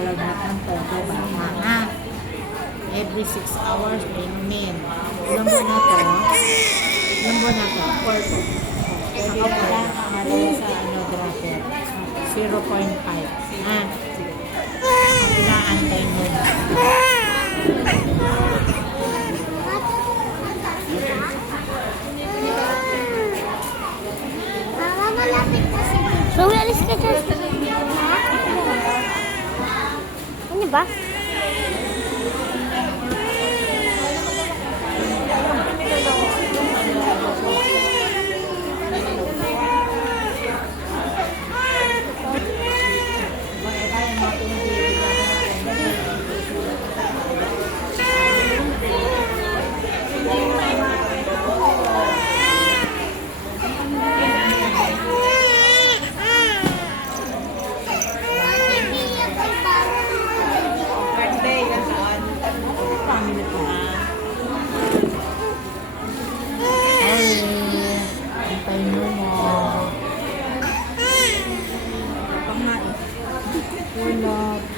maglalaghat ng todo bata, ha? Every 6 hours, may inumin. Ilang buwan na to? Ilang buwan na to? 4. Saka wala nakalala sa dropper. 0.5. Ha? Ang inaantay mo. So, alis ka dyan. Ano ba?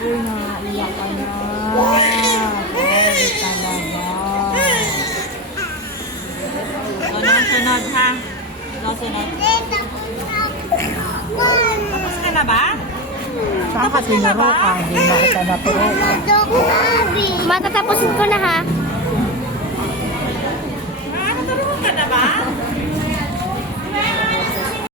Puna, iyak ka na. Sorry talaga. Sunod ha. Sunod. Tapos ka na ba? Saan ka tinuro ka? Hindi na kita naturo ka. Matatapusin ko na ha. Naturo ka na ba?